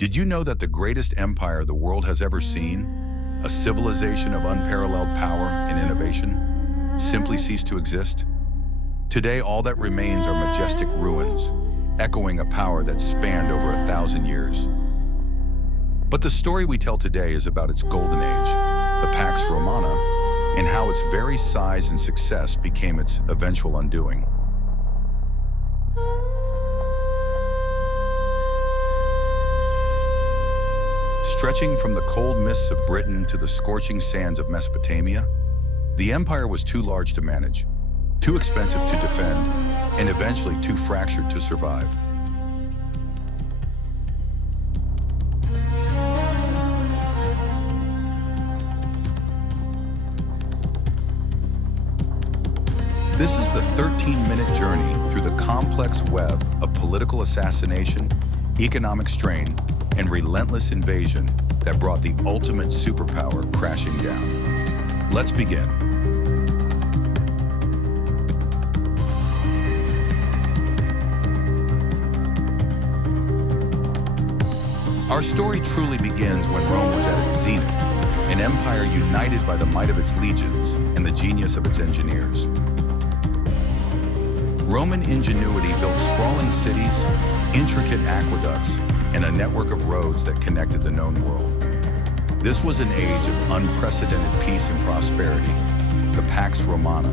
Did you know that the greatest empire the world has ever seen, a civilization of unparalleled power and innovation, simply ceased to exist? Today, all that remains are majestic ruins, echoing a power that spanned over 1,000 years. But the story we tell today is about its golden age, the Pax Romana, and how its very size and success became its eventual undoing. Stretching from the cold mists of Britain to the scorching sands of Mesopotamia, the empire was too large to manage, too expensive to defend, and eventually too fractured to survive. This is the 13-minute journey through the complex web of political assassination, economic strain, and relentless invasion that brought the ultimate superpower crashing down. Let's begin. Our story truly begins when Rome was at its zenith, an empire united by the might of its legions and the genius of its engineers. Roman ingenuity built sprawling cities, intricate aqueducts, and a network of roads that connected the known world. This was an age of unprecedented peace and prosperity, the Pax Romana.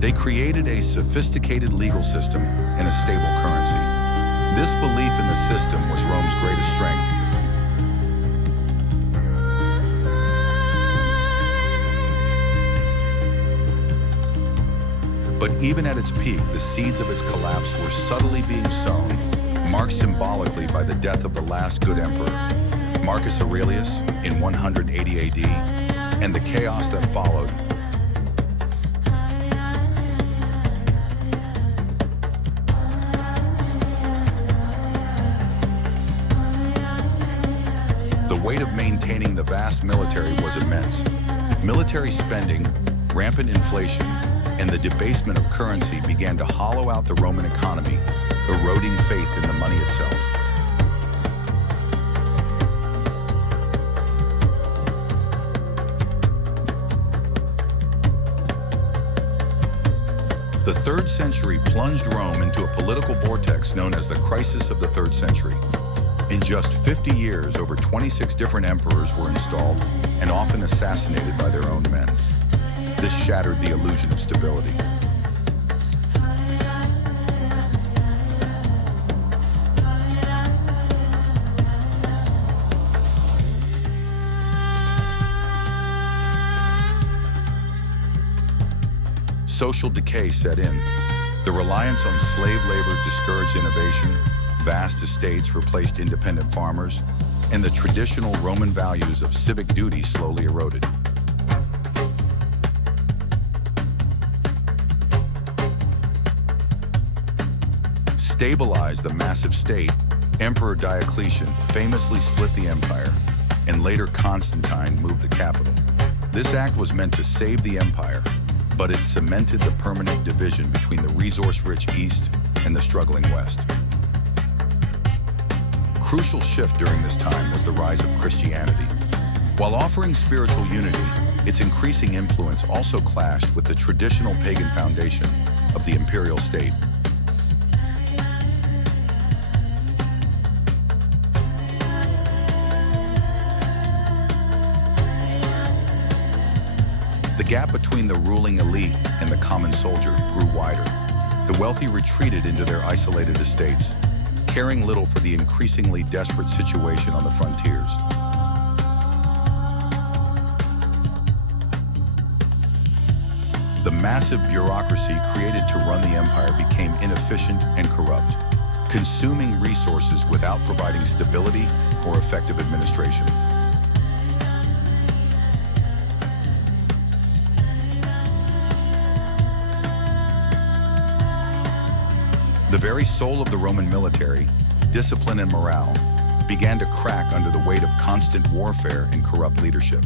They created a sophisticated legal system and a stable currency. This belief in the system was Rome's greatest strength. But even at its peak, the seeds of its collapse were subtly being sown, marked symbolically by the death of the last good emperor, Marcus Aurelius, in 180 AD, and the chaos that followed. The weight of maintaining the vast military was immense. Military spending, rampant inflation, and the debasement of currency began to hollow out the Roman economy, eroding faith in the money itself. The 3rd century plunged Rome into a political vortex known as the Crisis of the 3rd Century. In just 50 years, over 26 different emperors were installed and often assassinated by their own men. This shattered the illusion of stability. Social decay set in. The reliance on slave labor discouraged innovation, vast estates replaced independent farmers, and the traditional Roman values of civic duty slowly eroded. Stabilize the massive state, Emperor Diocletian famously split the empire, and later Constantine moved the capital. This act was meant to save the empire, but it cemented the permanent division between the resource-rich East and the struggling West. Crucial shift during this time was the rise of Christianity. While offering spiritual unity, its increasing influence also clashed with the traditional pagan foundation of the imperial state. The gap between the ruling elite and the common soldier grew wider. The wealthy retreated into their isolated estates, caring little for the increasingly desperate situation on the frontiers. The massive bureaucracy created to run the empire became inefficient and corrupt, consuming resources without providing stability or effective administration. The very soul of the Roman military, discipline and morale, began to crack under the weight of constant warfare and corrupt leadership.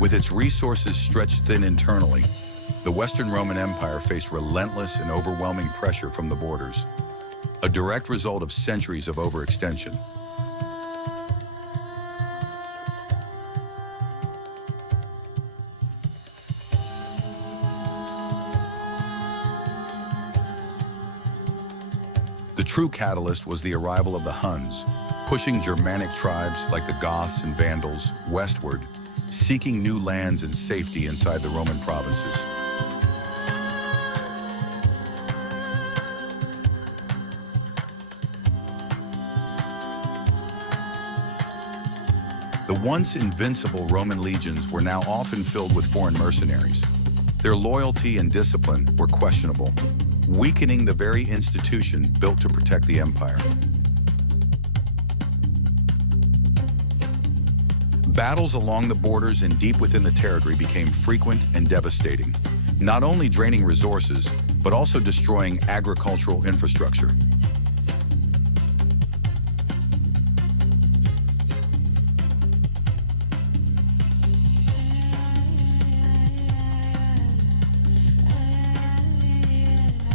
With its resources stretched thin internally, the Western Roman Empire faced relentless and overwhelming pressure from the borders, a direct result of centuries of overextension. The true catalyst was the arrival of the Huns, pushing Germanic tribes like the Goths and Vandals westward, seeking new lands and safety inside the Roman provinces. The once invincible Roman legions were now often filled with foreign mercenaries. Their loyalty and discipline were questionable, weakening the very institution built to protect the empire. Battles along the borders and deep within the territory became frequent and devastating, not only draining resources, but also destroying agricultural infrastructure.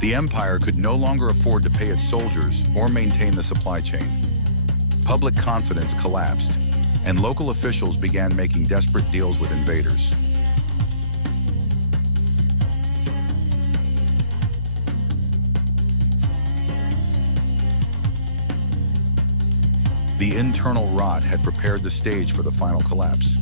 The empire could no longer afford to pay its soldiers or maintain the supply chain. Public confidence collapsed, and local officials began making desperate deals with invaders. The internal rot had prepared the stage for the final collapse.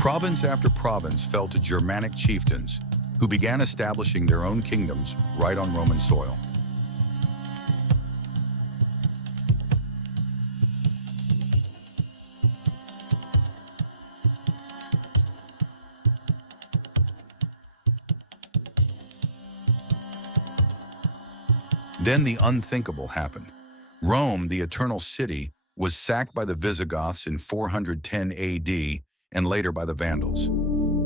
Province after province fell to Germanic chieftains, who began establishing their own kingdoms right on Roman soil. Then the unthinkable happened. Rome, the Eternal City, was sacked by the Visigoths in 410 AD and later by the Vandals.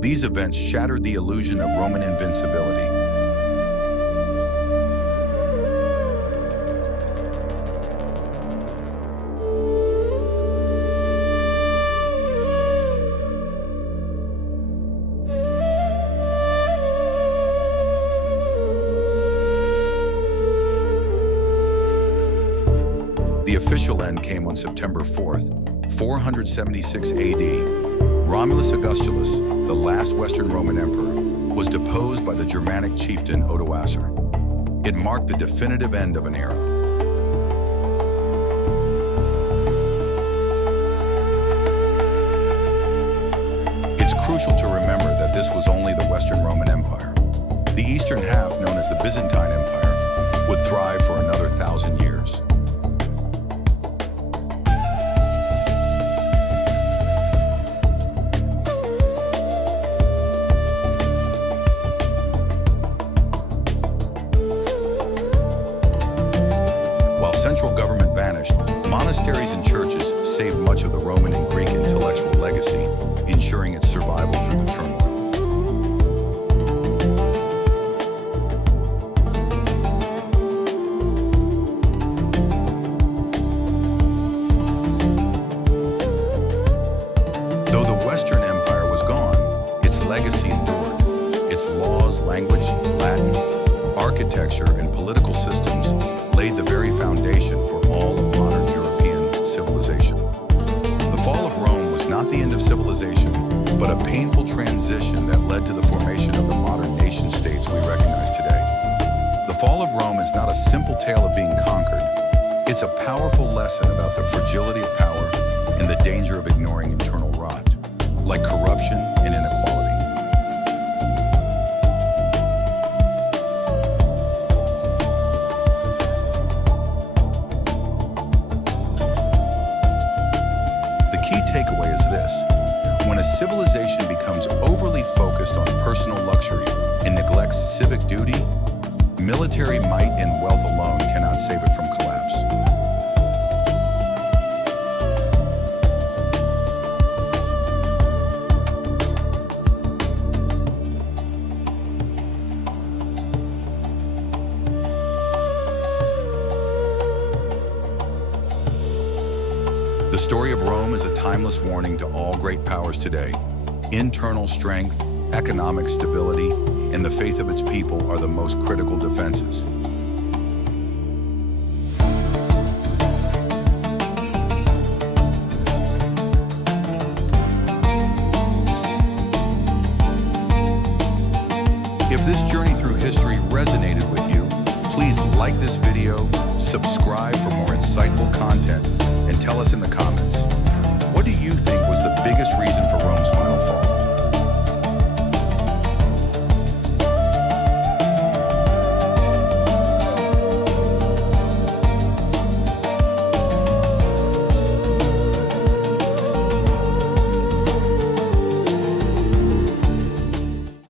These events shattered the illusion of Roman invincibility. The official end came on September 4th, 476 AD. Romulus Augustulus, the last Western Roman emperor, was deposed by the Germanic chieftain Odoacer. It marked the definitive end of an era. It's crucial to remember that this was only the Western Roman Empire. The eastern half, known as the Byzantine Empire, would thrive for another 1,000 years. Monasteries and churches saved much of the Roman and Greek intellectual legacy, ensuring its survival through the turmoil. Though the Western Empire was gone, its legacy endured. Its laws, language, Latin, architecture, and political systems laid the very foundation for all of modern European civilization. The fall of Rome was not the end of civilization, but a painful transition that led to the formation of the modern nation-states we recognize today. The fall of Rome is not a simple tale of being conquered. It's a powerful lesson about the fragility of power and the danger of ignoring internal rot, like corruption and inequality. Takeaway is this: when a civilization becomes overly focused on personal luxury and neglects civic duty, military might and wealth alone cannot save it from collapse. The story of Rome is a timeless warning to all great powers today. Internal strength, economic stability, and the faith of its people are the most critical defenses. If this journey through history resonated with you, please like this video, subscribe for more insightful content, and tell us in the comments, what do you think was the biggest reason